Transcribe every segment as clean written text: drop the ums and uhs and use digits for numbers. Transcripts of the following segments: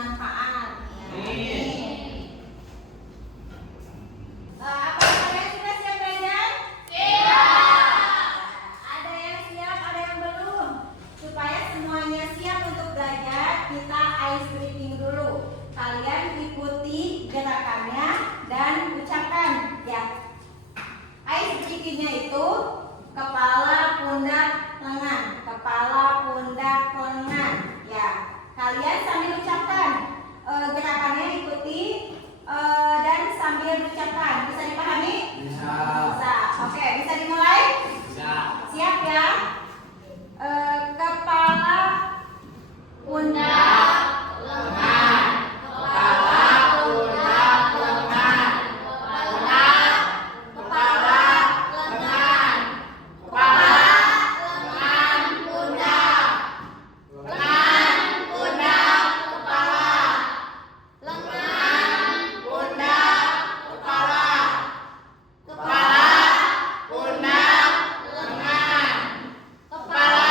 bermanfaat. Kita ice breathing dulu. Kalian ikuti gerakannya dan ucapkan ya. Ice breathingnya itu kepala, pundak, lengan, kepala, pundak, lengan. Ya, kalian sambil ucapkan gerakannya, ikuti dan sambil ucapkan. Bisa dipahami? Bisa. Bisa. Oke, bisa dimulai? Bisa. Siap ya? Kepala, pundak, lengan, kepala, pundak, lengan, pundak, kepala, lengan, kepala, lengan, pundak, lengan, pundak, kepala, lengan, pundak, kepala, kepala, pundak, lengan, kepala,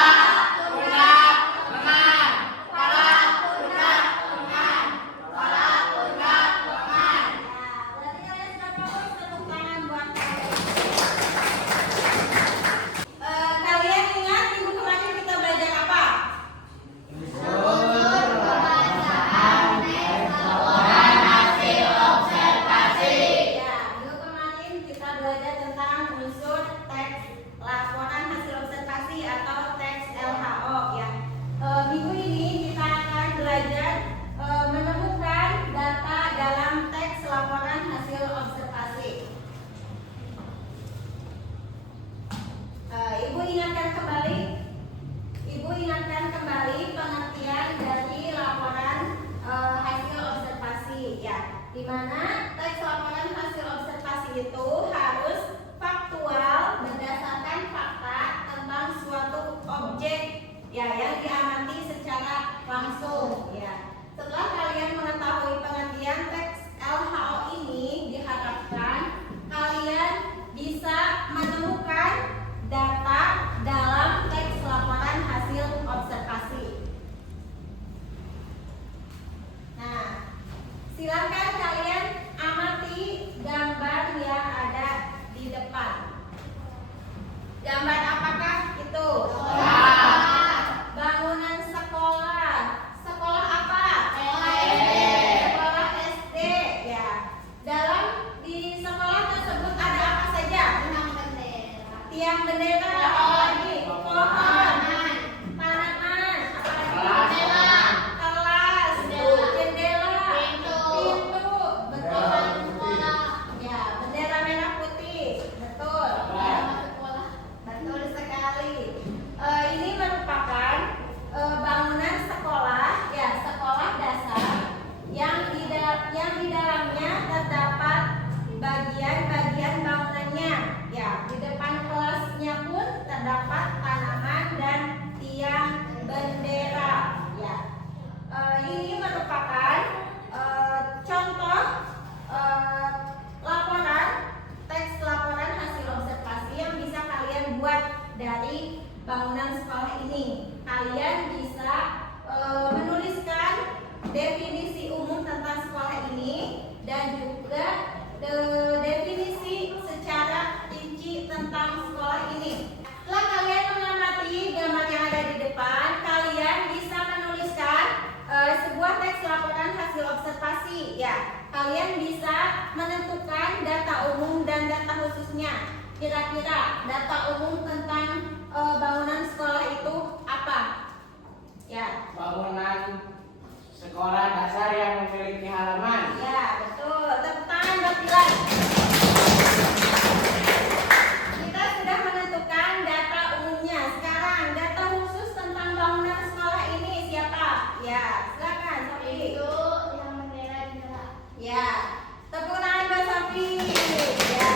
pundak, lengan, kepala, pundak, lengan, kepala, pundak, lengan. Ya, berarti kalian sudah fokus, tepuk tangan buat kalian. Kalian ingat minggu kemarin kita belajar apa? Ya, minggu kemarin kita belajar tentang unsur teks laporan hasil observasi atau teks LHO ya. Minggu ini kita akan belajar menemukan data dalam teks laporan hasil observasi. Ibu ingatkan kembali pengertian dari laporan hasil observasi ya. Di mana teks laporan hasil observasi itu harus faktual berdasarkan fakta tentang suatu objek ya yang diamati secara langsung ya. Setelah kalian mengetahui pengertian teks LHO ini, diharapkan kalian bisa menemukan data dalam teks laporan hasil observasi. Nah, silakan kalian amati gambar yang ada di depan. Gambar apakah itu? Bangunan sekolah. Sekolah apa? Sekolah SD ya. Di sekolah tersebut ada apa saja? Tiang bendera, apalagi pohon, tanaman, apalagi kelas, jendela, pintu, betul. Ya, bendera merah putih, betul. Betul sekali. Ini merupakan bangunan sekolah, ya sekolah dasar yang di dalamnya terdapat bagian-bagian bangunannya. Ya, di depan kelasnya pun terdapat tanaman dan tiang bendera. Ya, ini merupakan contoh laporan teks laporan hasil observasi yang bisa kalian buat dari bangunan sekolah ini. Kalian bisa menuliskan definisi umum tentang sekolah ini dan juga definisi secara rinci tentang sekolah ini. Setelah kalian mengamati gambar yang ada di depan, kalian bisa menuliskan sebuah teks laporan hasil observasi. Ya, kalian bisa menentukan data umum dan data khususnya. Kira-kira data umum tentang bangunan sekolah itu apa? Ya. Bangunan sekolah dasar yang memiliki halaman. Ya, betul. Tepuk tangan buat Dilan. Kita sudah menentukan data umumnya. Sekarang data khusus tentang bangunan sekolah ini siapa? Ya, silakan Sofi. Itu yang bendera di tengah. Ya, tepuk tangan buat Sofi. Ya.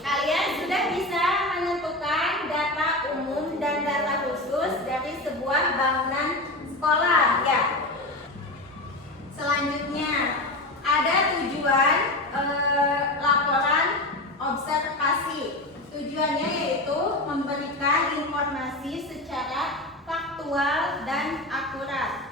Kalian sudah bisa menentukan data umum dan data khusus dari sebuah bangunan sekolah. Ya. Selanjutnya ada tujuan laporan observasi. Tujuannya yaitu memberikan informasi secara faktual dan akurat.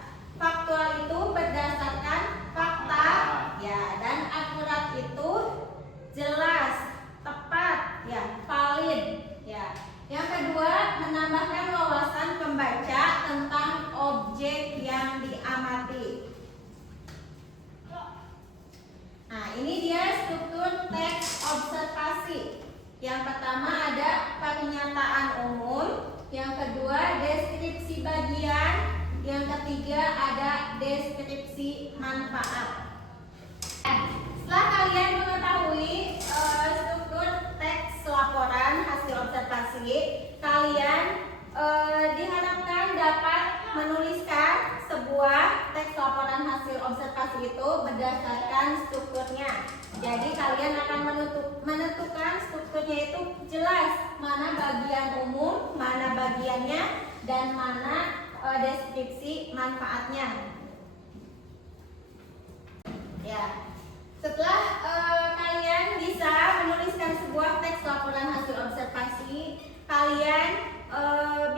yang diamati. Nah, ini dia struktur teks observasi. Yang pertama ada pernyataan umum, yang kedua deskripsi bagian, yang ketiga ada deskripsi manfaat. Setelah kalian mengetahui struktur teks laporan hasil observasi, kalian diharapkan dapat menuliskan sebuah teks laporan hasil observasi itu berdasarkan strukturnya. Jadi kalian akan menentukan strukturnya itu jelas mana bagian umum, mana bagiannya, dan mana deskripsi manfaatnya. Ya. Setelah kalian bisa menuliskan sebuah teks laporan hasil observasi, kalian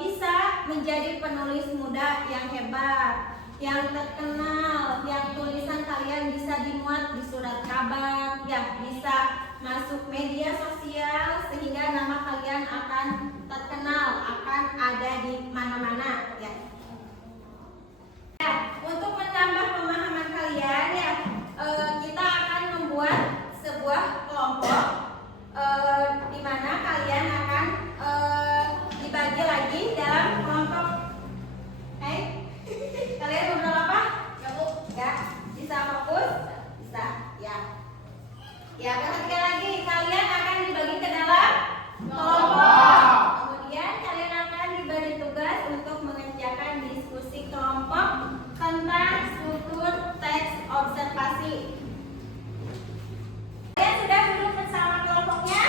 bisa menjadi penulis muda yang hebat, yang terkenal, yang tulisan kalian bisa dimuat di surat kabar, ya bisa masuk media sosial sehingga nama kalian akan terkenal, akan ada di mana-mana, ya. Untuk menambah pemahaman kalian, ya, kita akan membuat sebuah kelompok di mana kalian akan dibagi lagi dalam kelompok. Kalian ngobrol apa? Ya, bisa fokus? Bisa, ya. Ya, perhatikan lagi, kalian akan dibagi ke dalam kelompok. Kemudian kalian akan diberi tugas untuk mengerjakan diskusi kelompok tentang struktur teks observasi. Kalian sudah duduk bersama kelompoknya?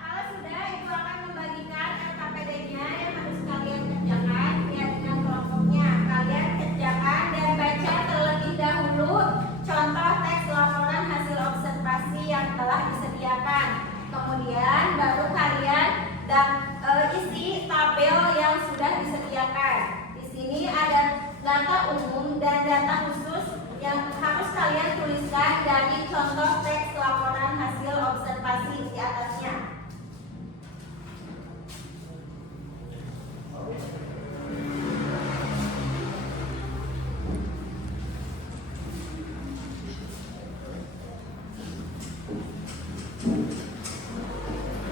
Kalau sudah, ibu akan membagikan RKPD-nya yang harus kalian kerjakan ya dengan kelompoknya. Kalian kerjakan dan baca terlebih dahulu contoh teks laporan hasil observasi yang telah disediakan. Kemudian baru kalian isi tabel yang sudah disediakan. Di sini ada data umum dan data khusus yang harus kalian tuliskan dari contoh teks laporan hasil observasi di atasnya.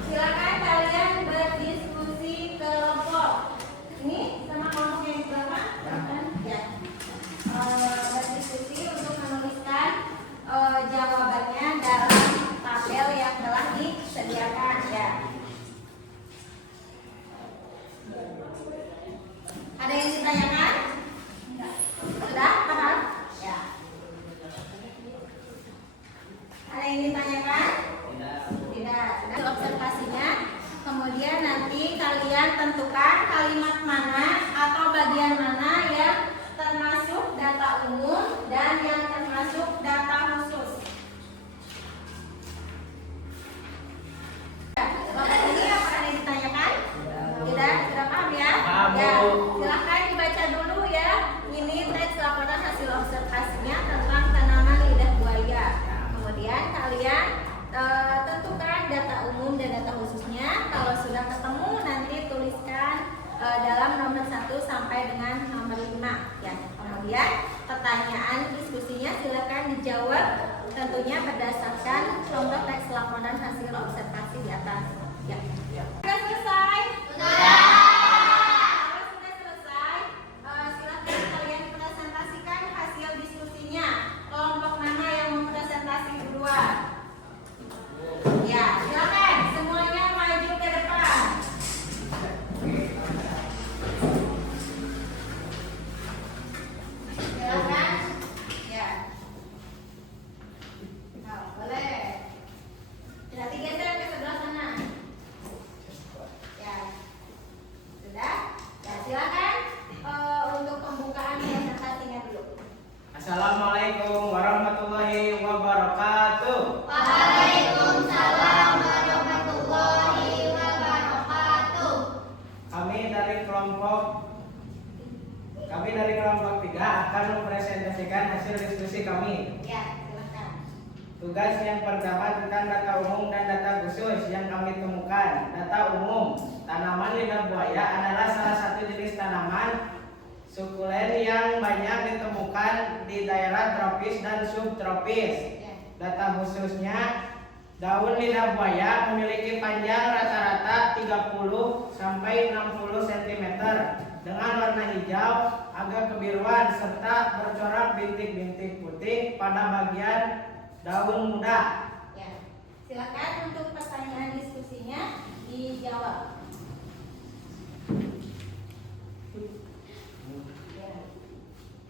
Silakan kalian berdiskusi kelompok. Ini sama kelompok yang di belakang? Ya. Berdiskusi untuk menuliskan jawabannya dalam tabel yang telah disediakan, ya. Ada yang ditanyakan? Sudah paham? Ya. Ada yang ditanyakan? Tidak. Sudah observasinya. Kemudian nanti kalian tentukan kalimat mana atau bagian mana yang termasuk data umum dan yang termasuk data khusus. Bapak ini apa ada yang ditanyakan? Tidak, sudah paham ya? Paham, Bu. Ya, silahkan dibaca dulu ya. Ini teks laporan hasil observasinya tentang tanaman lidah buaya. Kemudian kalian tentukan data umum dan data khususnya. Kalau sudah ketemu nanti tuliskan dalam nomor 1 sampai dengan nomor 5 ya. Kemudian pertanyaan diskusinya silakan dijawab tentunya berdasarkan contoh teks laporan hasil observasi di atas ya. Sudah selesai? Sudah. Kalau sudah selesai, silakan kalian presentasikan hasil diskusinya. Kelompok mana yang mempresentasi duluan? Ya, silakan semuanya maju ke depan. Silakan. Ya. Nah, boleh. Nanti geser ke sebelah sana. Ya. Sudah? Ya, silakan untuk pembukaan presentasinya dulu. Assalamualaikum warahmatullahi wabarakatuh. Waalaikumsalam warahmatullahi wabarakatuh. Kami dari kelompok 3 akan mempresentasikan hasil diskusi kami. Ya, silakan. Tugas yang pertama tentang data umum dan data khusus yang kami temukan. Data umum, tanaman lidah buaya adalah salah satu jenis tanaman sukulen yang banyak ditemukan di daerah tropis dan subtropis. Data khususnya, daun lidah buaya memiliki panjang rata-rata 30 sampai 60 cm dengan warna hijau agak kebiruan serta bercorak bintik-bintik putih pada bagian daun muda. Ya. Silakan untuk pertanyaan diskusinya dijawab.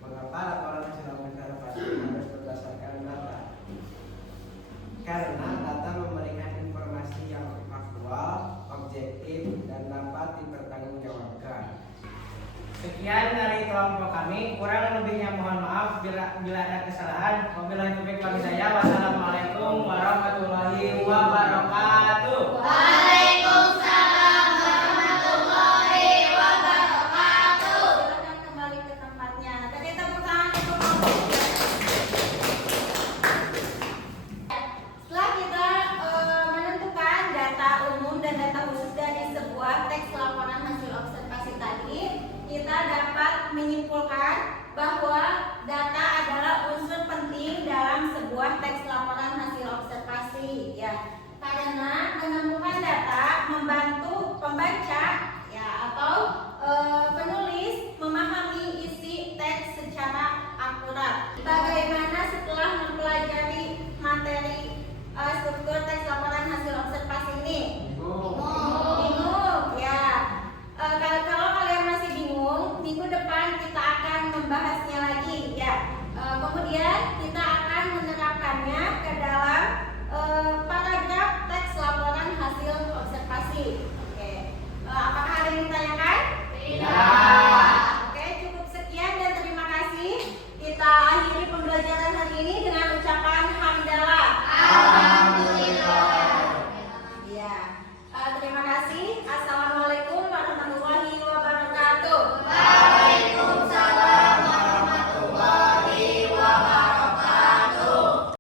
Mengapa laporan hasil observasi harus berdasarkan data? Karena data memberikan informasi yang faktual, objektif, dan dapat dipertanggungjawabkan. Sekian dari kelompok kami, kurang lebihnya mohon maaf bila ada kesalahan. Wabillahi taufiq wal hidayah. Wassalamualaikum warahmatullahi wabarakatuh. Waalaikumsalam warahmatullahi wabarakatuh. Silakan kembali ke tempatnya. Tadi tepuk tangan untuk setelah kita menentukan data umum dan data khusus dari sebuah teks laporan hasil observasi tadi, kita dapat menyimpulkan bahwa data adalah unsur penting dalam sebuah teks laporan hasil observasi, ya. Karena menemukan data membantu pembaca, ya, atau penulis memahami isi teks secara akurat. Bagaimana setelah mempelajari materi struktur teks laporan hasil observasi ini? Bingung, ya. Kalau kalian masih bingung, minggu depan kita akan membahasnya lagi, ya. Kemudian kita akan menerapkannya ke dalam paragraf teks laporan hasil observasi. Oke. Apakah ada yang ditanyakan? Tidak. Oke, cukup sekian dan terima kasih. Kita akhiri pembelajaran hari ini dengan ucapan hamdalah. Alhamdulillah. Ya. Terima kasih. Assalamualaikum.